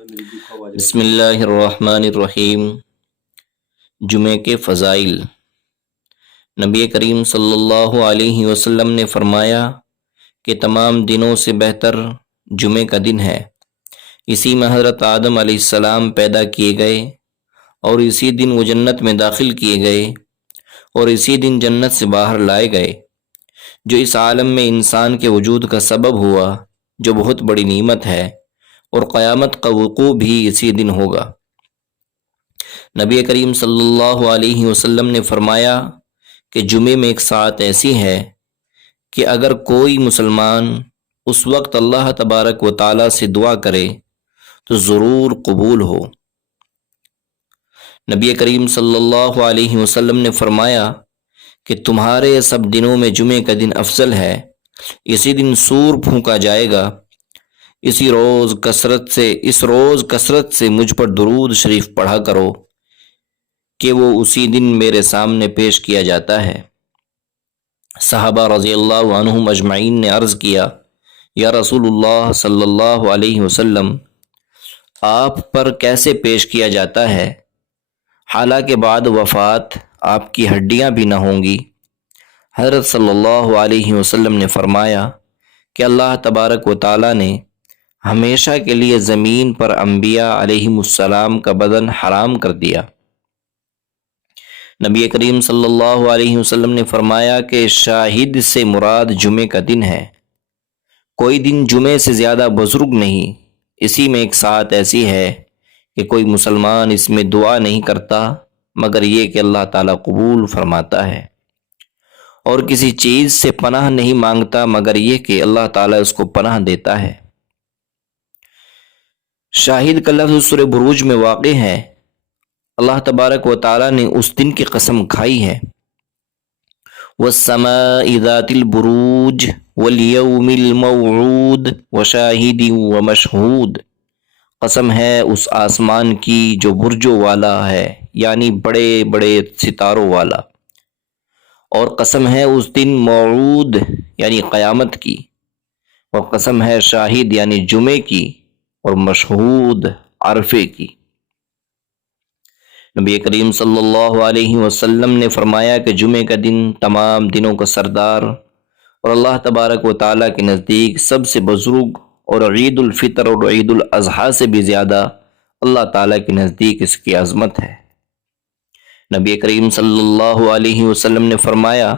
بسم اللہ الرحمن الرحیم۔ جمعے کے فضائل۔ نبی کریم صلی اللہ علیہ وسلم نے فرمایا کہ تمام دنوں سے بہتر جمعے کا دن ہے۔ اسی میں حضرت آدم علیہ السلام پیدا کیے گئے اور اسی دن وہ جنت میں داخل کیے گئے اور اسی دن جنت سے باہر لائے گئے، جو اس عالم میں انسان کے وجود کا سبب ہوا، جو بہت بڑی نعمت ہے، اور قیامت کا وقوع بھی اسی دن ہوگا۔ نبی کریم صلی اللہ علیہ وسلم نے فرمایا کہ جمعے میں ایک ساعت ایسی ہے کہ اگر کوئی مسلمان اس وقت اللہ تبارک و تعالی سے دعا کرے تو ضرور قبول ہو۔ نبی کریم صلی اللہ علیہ وسلم نے فرمایا کہ تمہارے سب دنوں میں جمعے کا دن افضل ہے۔ اسی دن سور پھونکا جائے گا۔ اس روز کثرت سے مجھ پر درود شریف پڑھا کرو کہ وہ اسی دن میرے سامنے پیش کیا جاتا ہے۔ صحابہ رضی اللہ عنہم اجمعین نے عرض کیا، یا رسول اللہ صلی اللہ علیہ وسلم، آپ پر کیسے پیش کیا جاتا ہے، حالانکہ بعد وفات آپ کی ہڈیاں بھی نہ ہوں گی؟ حضرت صلی اللہ علیہ وسلم نے فرمایا کہ اللہ تبارک و تعالی نے ہمیشہ کے لیے زمین پر انبیاء علیہم السلام کا بدن حرام کر دیا۔ نبی کریم صلی اللہ علیہ وسلم نے فرمایا کہ شاہد سے مراد جمعے کا دن ہے۔ کوئی دن جمعے سے زیادہ بزرگ نہیں۔ اسی میں ایک ساعت ایسی ہے کہ کوئی مسلمان اس میں دعا نہیں کرتا مگر یہ کہ اللہ تعالیٰ قبول فرماتا ہے، اور کسی چیز سے پناہ نہیں مانگتا مگر یہ کہ اللہ تعالیٰ اس کو پناہ دیتا ہے۔ شاہد کا لفظ سورہ بروج میں واقع ہے۔ اللہ تبارک و تعالیٰ نے اس دن کی قسم کھائی ہے، وَالسَّمَاءِ ذَاتِ الْبُرُوجِ وَالْيَوْمِ الْمَوْعُودِ وَشَاهِدٍ وَمَشْهُودٍ۔ قسم ہے اس آسمان کی جو برجوں والا ہے، یعنی بڑے بڑے ستاروں والا، اور قسم ہے اس دن موعود یعنی قیامت کی، اور قسم ہے شاہد یعنی جمعے کی، اور مشہود عرفے کی۔ نبی کریم صلی اللہ علیہ وسلم نے فرمایا کہ جمعے کا دن تمام دنوں کا سردار اور اللہ تبارک و تعالیٰ کے نزدیک سب سے بزرگ، اور عید الفطر اور عید الاضحیٰ سے بھی زیادہ اللہ تعالیٰ کے نزدیک اس کی عظمت ہے۔ نبی کریم صلی اللہ علیہ وسلم نے فرمایا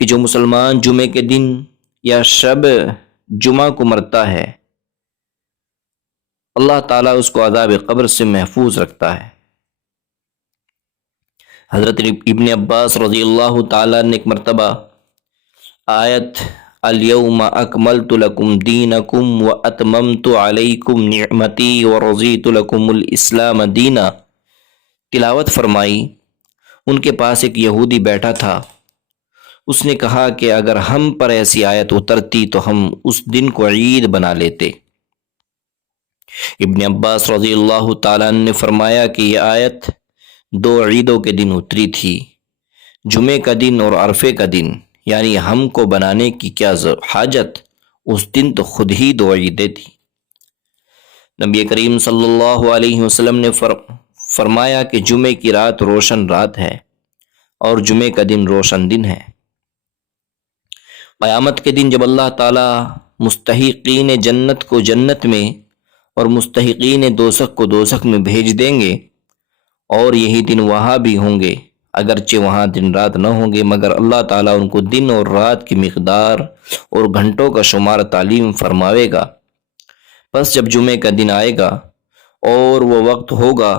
کہ جو مسلمان جمعے کے دن یا شب جمعہ کو مرتا ہے، اللہ تعالیٰ اس کو عذاب قبر سے محفوظ رکھتا ہے۔ حضرت ابن عباس رضی اللہ تعالیٰ نے ایک مرتبہ آیت الیوم اکملت لکم دینکم واتممت علیکم نعمتی ورضیت لکم الاسلام دینا تلاوت فرمائی۔ ان کے پاس ایک یہودی بیٹھا تھا۔ اس نے کہا کہ اگر ہم پر ایسی آیت اترتی تو ہم اس دن کو عید بنا لیتے۔ ابن عباس رضی اللہ تعالیٰ نے فرمایا کہ یہ آیت 2 عیدوں کے دن اتری تھی، جمعے کا دن اور عرفے کا دن، یعنی ہم کو بنانے کی کیا حاجت، اس دن تو خود ہی 2 عیدیں تھی۔ نبی کریم صلی اللہ علیہ وسلم نے فرمایا کہ جمعے کی رات روشن رات ہے اور جمعے کا دن روشن دن ہے۔ قیامت کے دن جب اللہ تعالیٰ مستحقین جنت کو جنت میں اور مستحقین دوزخ کو دوزخ میں بھیج دیں گے، اور یہی دن وہاں بھی ہوں گے، اگرچہ وہاں دن رات نہ ہوں گے مگر اللہ تعالیٰ ان کو دن اور رات کی مقدار اور گھنٹوں کا شمار تعلیم فرماوے گا۔ بس جب جمعے کا دن آئے گا اور وہ وقت ہوگا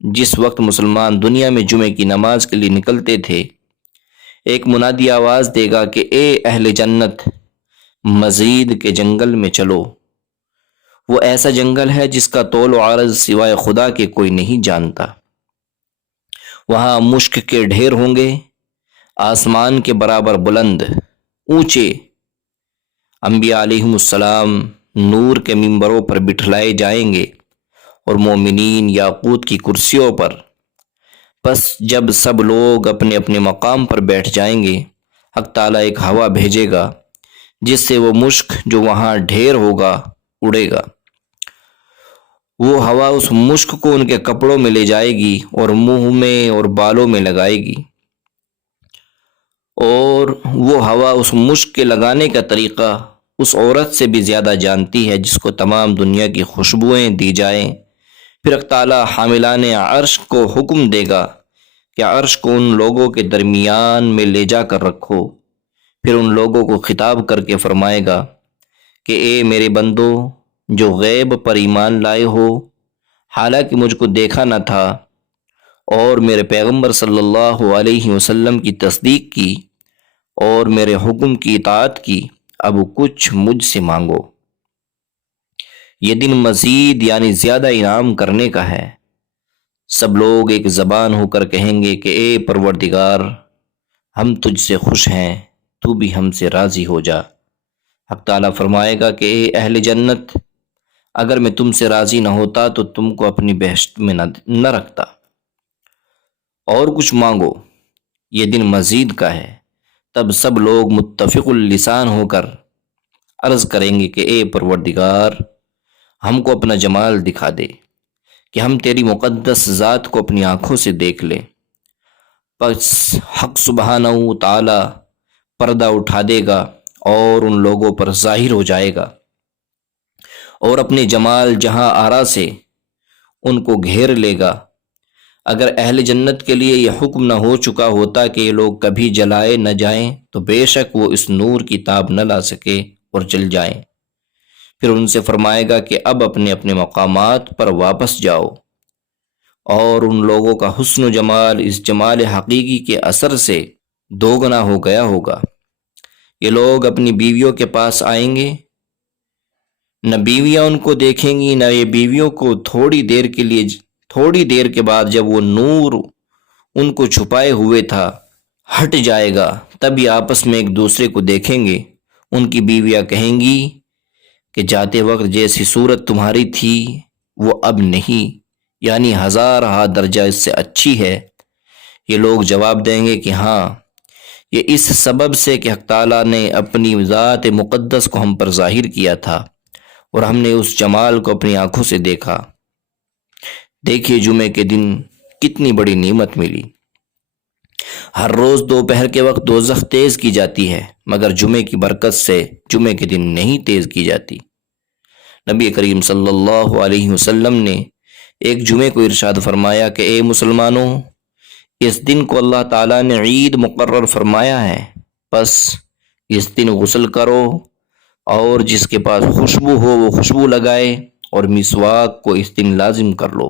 جس وقت مسلمان دنیا میں جمعے کی نماز کے لیے نکلتے تھے، ایک منادی آواز دے گا کہ اے اہل جنت، مزید کے جنگل میں چلو۔ وہ ایسا جنگل ہے جس کا طول و عرض سوائے خدا کے کوئی نہیں جانتا۔ وہاں مشک کے ڈھیر ہوں گے، آسمان کے برابر بلند اونچے، انبیاء علیہم السلام نور کے ممبروں پر بٹھلائے جائیں گے اور مومنین یاقوت کی کرسیوں پر۔ بس جب سب لوگ اپنے اپنے مقام پر بیٹھ جائیں گے، حق تعالیٰ ایک ہوا بھیجے گا جس سے وہ مشک جو وہاں ڈھیر ہوگا اڑے گا، وہ ہوا اس مشک کو ان کے کپڑوں میں لے جائے گی اور منہ میں اور بالوں میں لگائے گی، اور وہ ہوا اس مشک کے لگانے کا طریقہ اس عورت سے بھی زیادہ جانتی ہے جس کو تمام دنیا کی خوشبوئیں دی جائیں۔ پھر اللہ تعالیٰ حاملان عرش کو حکم دے گا کہ عرش کو ان لوگوں کے درمیان میں لے جا کر رکھو۔ پھر ان لوگوں کو خطاب کر کے فرمائے گا کہ اے میرے بندو جو غیب پر ایمان لائے ہو، حالانکہ مجھ کو دیکھا نہ تھا، اور میرے پیغمبر صلی اللہ علیہ وسلم کی تصدیق کی اور میرے حکم کی اطاعت کی، اب کچھ مجھ سے مانگو۔ یہ دن مزید یعنی زیادہ انعام کرنے کا ہے۔ سب لوگ ایک زبان ہو کر کہیں گے کہ اے پروردگار، ہم تجھ سے خوش ہیں، تو بھی ہم سے راضی ہو جا۔ حق تعالیٰ فرمائے گا کہ اے اہل جنت، اگر میں تم سے راضی نہ ہوتا تو تم کو اپنی بہشت میں نہ رکھتا، اور کچھ مانگو، یہ دن مزید کا ہے۔ تب سب لوگ متفق اللسان ہو کر عرض کریں گے کہ اے پروردگار، ہم کو اپنا جمال دکھا دے کہ ہم تیری مقدس ذات کو اپنی آنکھوں سے دیکھ لیں۔ پس حق سبحانہ و تعالی پردہ اٹھا دے گا اور ان لوگوں پر ظاہر ہو جائے گا، اور اپنے جمال جہاں آرا سے ان کو گھیر لے گا۔ اگر اہل جنت کے لیے یہ حکم نہ ہو چکا ہوتا کہ یہ لوگ کبھی جلائے نہ جائیں تو بے شک وہ اس نور کی تاب نہ لا سکے اور جل جائیں۔ پھر ان سے فرمائے گا کہ اب اپنے اپنے مقامات پر واپس جاؤ، اور ان لوگوں کا حسن و جمال اس جمال حقیقی کے اثر سے دوگنا ہو گیا ہوگا۔ یہ لوگ اپنی بیویوں کے پاس آئیں گے، نہ بیویاں ان کو دیکھیں گی، نہ یہ بیویوں کو۔ تھوڑی دیر کے بعد جب وہ نور ان کو چھپائے ہوئے تھا ہٹ جائے گا، تب یہ آپس میں ایک دوسرے کو دیکھیں گے۔ ان کی بیویاں کہیں گی کہ جاتے وقت جیسی صورت تمہاری تھی وہ اب نہیں، یعنی 1000 ہاتھ درجہ اس سے اچھی ہے۔ یہ لوگ جواب دیں گے کہ ہاں، یہ اس سبب سے کہ حق تعالیٰ نے اپنی ذات مقدس کو ہم پر ظاہر کیا تھا اور ہم نے اس جمال کو اپنی آنکھوں سے دیکھا۔ دیکھیے جمعے کے دن کتنی بڑی نعمت ملی۔ ہر روز دوپہر کے وقت دوزخ تیز کی جاتی ہے، مگر جمعے کی برکت سے جمعے کے دن نہیں تیز کی جاتی۔ نبی کریم صلی اللہ علیہ وسلم نے ایک جمعے کو ارشاد فرمایا کہ اے مسلمانوں، اس دن کو اللہ تعالیٰ نے عید مقرر فرمایا ہے، بس اس دن غسل کرو، اور جس کے پاس خوشبو ہو وہ خوشبو لگائے، اور مسواک کو اس دن لازم کر لو۔